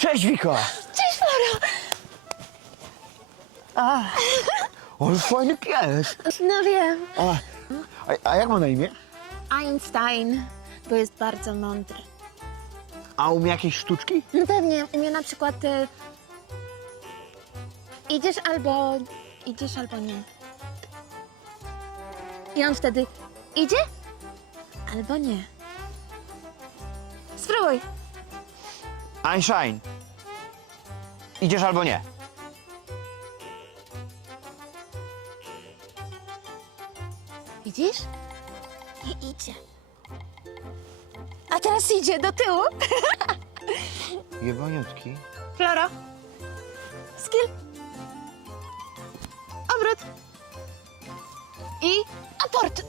Cześć, Wika! Cześć, Flora! Ale fajny pies! No wiem. A, a, a jak ma na imię? Einstein, bo jest bardzo mądry. A umie jakieś sztuczki? No pewnie, umie na przykład... Y... Idziesz albo... Idziesz albo nie. I on wtedy idzie albo nie. Spróbuj. Einstein. Idziesz albo nie? Widzisz? Nie idzie. A teraz idzie do tyłu. Jebaniutki. Flora. Skill. Obrót. I aport.